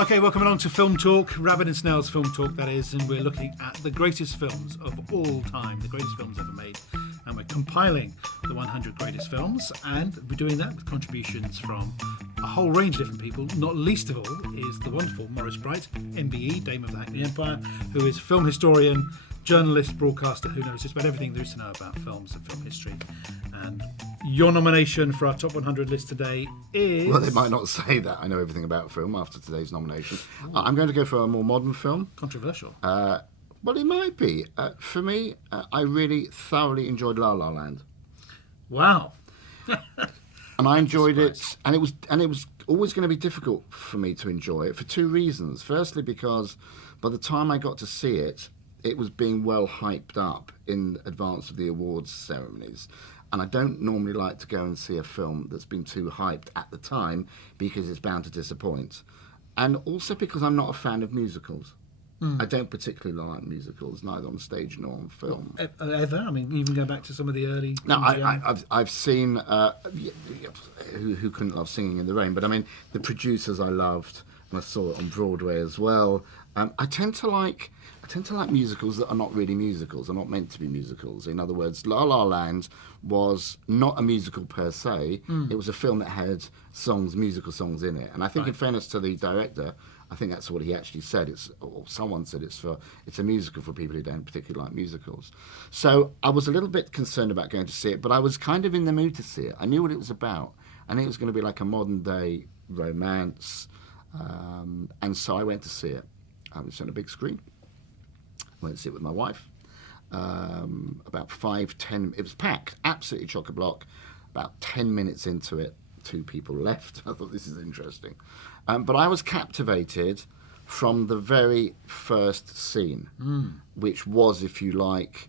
Okay, welcome along to Film Talk, Rabbit and Snail's Film Talk, that is, and we're looking at the greatest films of all time, the greatest films ever made, and we're compiling the 100 greatest films, and we're doing that with contributions from a whole range of different people, not least of all is the wonderful Morris Bright MBE, Dame of the Hackney Empire, who is a film historian, journalist, broadcaster, who knows just about everything there is to know about films and film history. And your nomination for our top 100 list today is... Well, they might not say that. I know everything about film after today's nomination. I'm going to go for a more modern film. Controversial. Well, it might be. For me, I really thoroughly enjoyed La La Land. Wow. And I enjoyed it, and it was always going to be difficult for me to enjoy it for two reasons. Firstly, because by the time I got to see it, it was being well hyped up in advance of the awards ceremonies. And I don't normally like to go and see a film that's been too hyped at the time because it's bound to disappoint. And also because I'm not a fan of musicals. I don't particularly like musicals, neither on stage nor on film. Ever? I mean, even go back to some of the early... No, I've seen... who couldn't love Singing in the Rain? But I mean, the producers I loved, and I saw it on Broadway as well. I tend to like musicals that are not really musicals, are not meant to be musicals. In other words, La La Land was not a musical per se. It was a film that had musical songs in it. And I think in fairness to the director, I think that's what he actually said. Someone said it's a musical for people who don't particularly like musicals. So I was a little bit concerned about going to see it, but I was kind of in the mood to see it. I knew what it was about. I knew it was going to be like a modern day romance. And so I went to see it. I was on a big screen. Went to see it with my wife. About 5-10, it was packed, absolutely chock-a-block. About 10 minutes into it, 2 people left. I thought, this is interesting. But I was captivated from the very first scene, which was, if you like,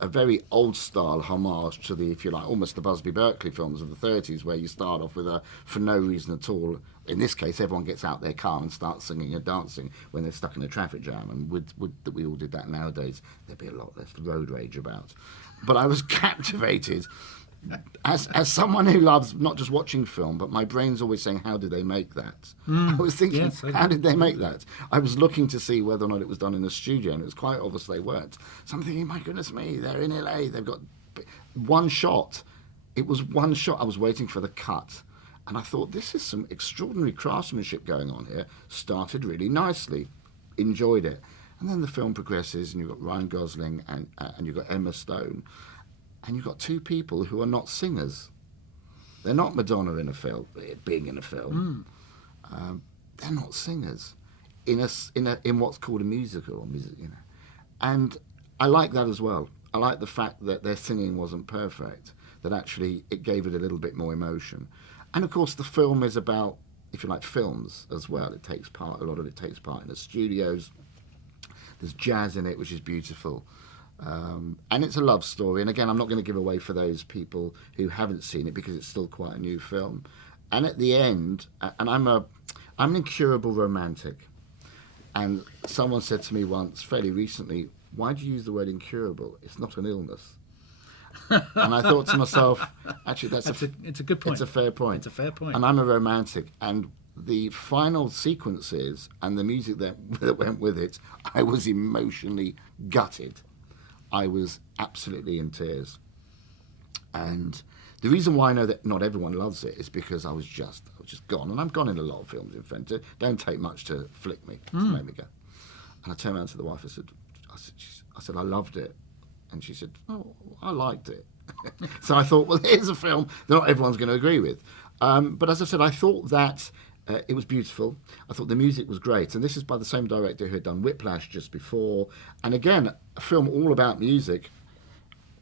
a very old-style homage to the, if you like, almost the Busby Berkeley films of the 30s, where you start off with for no reason at all. In this case, everyone gets out their car and starts singing and dancing when they're stuck in a traffic jam. And would that we all did that nowadays, there'd be a lot less road rage about. But I was captivated. As someone who loves not just watching film, but my brain's always saying, how did they make that? I was thinking, how did they make that? I was looking to see whether or not it was done in a studio, and it was quite obvious they weren't. So I'm thinking, my goodness me, they're in LA, they've got one shot. It was one shot. I was waiting for the cut. And I thought, this is some extraordinary craftsmanship going on here. Started really nicely. Enjoyed it. And then the film progresses, and you've got Ryan Gosling and you've got Emma Stone. And you've got 2 people who are not singers. They're not Madonna in a film, being in a film. They're not singers in what's called a musical, you know. And I like that as well. I like the fact that their singing wasn't perfect, that actually it gave it a little bit more emotion. And of course, the film is about, if you like, films as well. A lot of it takes part in the studios. There's jazz in it, which is beautiful. And it's a love story. And again, I'm not going to give away for those people who haven't seen it because it's still quite a new film. And at the end, and I'm an incurable romantic. And someone said to me once, fairly recently, why do you use the word incurable? It's not an illness. And I thought to myself, actually, it's a good point. It's a fair point. It's a fair point. And I'm a romantic. And the final sequences and the music that went with it, I was emotionally gutted. I was absolutely in tears. And the reason why I know that not everyone loves it is because I was just gone. And I've gone in a lot of films, in fact. Don't take much to flick me, to make me go. And I turned around to the wife, I said, I loved it. And she said, oh, I liked it. So I thought, well, here's a film that not everyone's going to agree with. But as I said, I thought that it was beautiful. I thought the music was great. And this is by the same director who had done Whiplash just before. And again, a film all about music.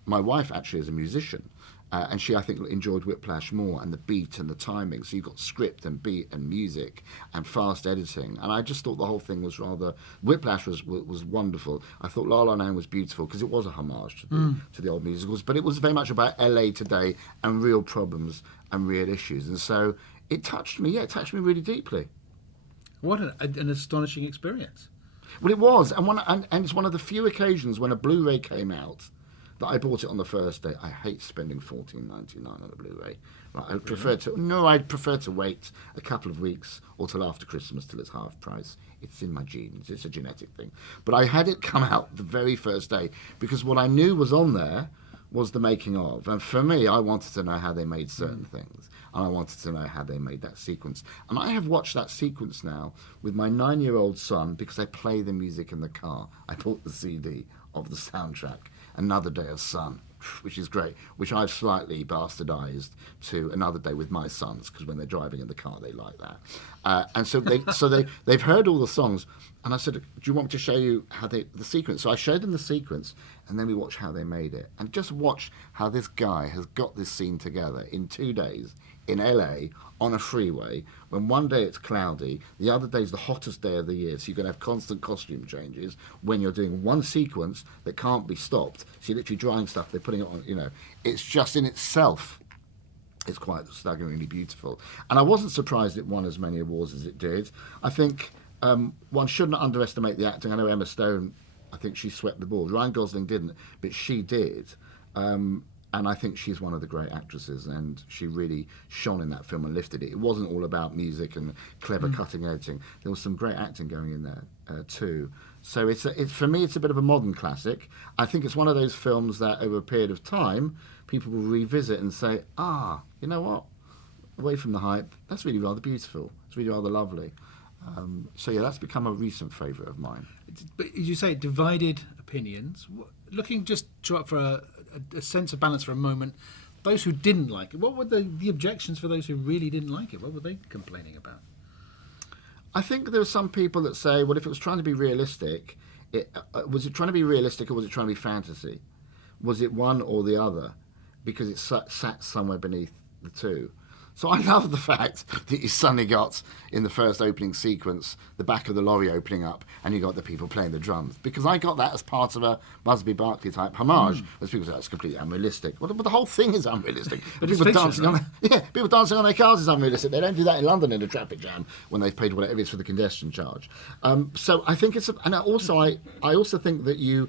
My wife actually is a musician. And she, I think, enjoyed Whiplash more, and the beat and the timing. So you've got script and beat and music and fast editing. And I just thought the whole thing was rather... Whiplash was wonderful. I thought La La Land was beautiful because it was a homage to the old musicals. But it was very much about LA today and real problems and real issues. And so it touched me. Yeah, it touched me really deeply. What an astonishing experience. Well, it was. And it's one of the few occasions when a Blu-ray came out that I bought it on the first day. I hate spending $14.99 on a Blu-ray. Right, I'd prefer to wait a couple of weeks or till after Christmas till it's half price. It's in my genes. It's a genetic thing. But I had it come out the very first day because what I knew was on there was the making of. And for me, I wanted to know how they made certain things. And I wanted to know how they made that sequence. And I have watched that sequence now with my 9-year-old son because I play the music in the car. I bought the CD of the soundtrack, Another Day of Sun, which is great, which I've slightly bastardized to Another Day with my sons, because when they're driving in the car, they like that. And so they've heard all the songs, and I said, do you want me to show you how the sequence? So I showed them the sequence, and then we watched how they made it. And just watch how this guy has got this scene together in 2 days in LA on a freeway, when one day it's cloudy, the other day's the hottest day of the year, so you're going to have constant costume changes when you're doing one sequence that can't be stopped. So you're literally drying stuff, they're putting it on, it's just in itself, it's quite staggeringly beautiful. And I wasn't surprised it won as many awards as it did. I think one shouldn't underestimate the acting. I know Emma Stone, I think she swept the board. Ryan Gosling didn't, but she did. And I think she's one of the great actresses, and she really shone in that film and lifted it. It wasn't all about music and clever cutting editing. There was some great acting going in there too. So for me, it's a bit of a modern classic. I think it's one of those films that over a period of time, people will revisit and say, you know what? Away from the hype, that's really rather beautiful. It's really rather lovely. So yeah, that's become a recent favourite of mine. But as you say, divided opinions. Looking just for a sense of balance for a moment, those who didn't like it, what were the objections for those who really didn't like it? What were they complaining about? I think there are some people that say, well, if it was trying to be realistic, was it trying to be realistic or was it trying to be fantasy? Was it one or the other? Because it sat somewhere beneath the two. So I love the fact that you suddenly got, in the first opening sequence, the back of the lorry opening up and you got the people playing the drums. Because I got that as part of a Busby Berkeley type homage. As people say, that's completely unrealistic. Well, the whole thing is unrealistic. People dancing people dancing on their cars is unrealistic. They don't do that in London in a traffic jam when they've paid whatever it is for the congestion charge. So I think I also think that you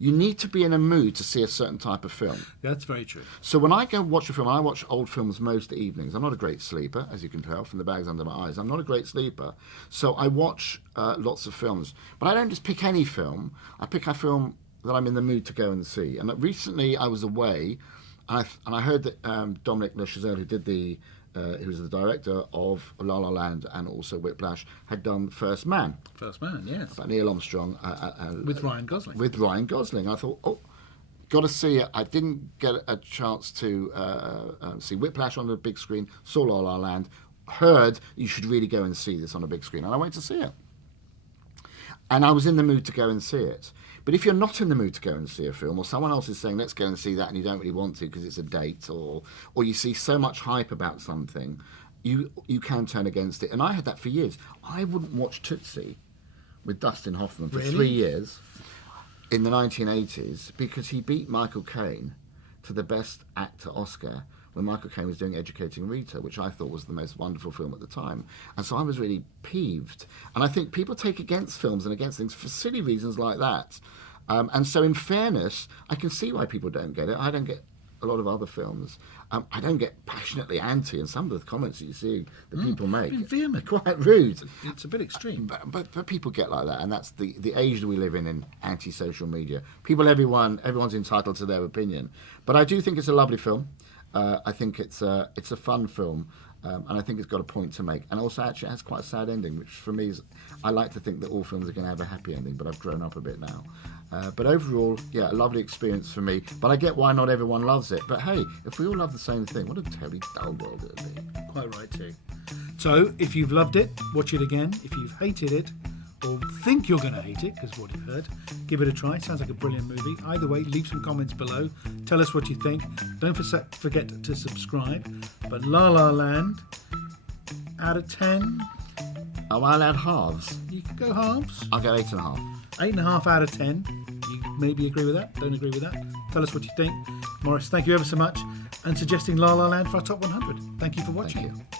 need to be in a mood to see a certain type of film. That's very true. So when I go watch a film, I watch old films most evenings. I'm not a great sleeper, as you can tell from the bags under my eyes. I'm not a great sleeper. So I watch lots of films. But I don't just pick any film. I pick a film that I'm in the mood to go and see. And recently I was away, and I heard that Damien Chazelle, who was the director of La La Land and also Whiplash, had done First Man. First Man, yes. About Neil Armstrong. With Ryan Gosling. With Ryan Gosling. I thought, got to see it. I didn't get a chance to see Whiplash on the big screen, saw La La Land, heard you should really go and see this on a big screen, and I went to see it. And I was in the mood to go and see it. But if you're not in the mood to go and see a film, or someone else is saying, let's go and see that, and you don't really want to because it's a date, or you see so much hype about something, you can turn against it. And I had that for years. I wouldn't watch Tootsie with Dustin Hoffman for 3 years in the 1980s because he beat Michael Caine to the Best Actor Oscar when Michael Caine was doing Educating Rita, which I thought was the most wonderful film at the time. And so I was really peeved. And I think people take against films and against things for silly reasons like that. And so in fairness, I can see why people don't get it. I don't get a lot of other films. I don't get passionately anti, and some of the comments that you see that people make vehement, quite rude. It's a bit extreme. But people get like that, and that's the age that we live in anti-social media. Everyone's entitled to their opinion. But I do think it's a lovely film. I think it's a fun film, and I think it's got a point to make. And also, actually, it has quite a sad ending, which for me is, I like to think that all films are going to have a happy ending, but I've grown up a bit now. But overall, yeah, a lovely experience for me. But I get why not everyone loves it. But hey, if we all love the same thing, what a terribly dull world it would be. Quite right too. So, if you've loved it, watch it again. If you've hated it, or think you're going to hate it, because what you've heard, give it a try. Sounds like a brilliant movie. Either way, leave some comments below. Tell us what you think. Don't forget to subscribe. But La La Land, out of 10. Oh, I'll add halves. You can go halves. I'll go 8.5. 8.5 out of 10. You maybe agree with that? Don't agree with that? Tell us what you think. Morris, thank you ever so much. And suggesting La La Land for our top 100. Thank you for watching. Thank you.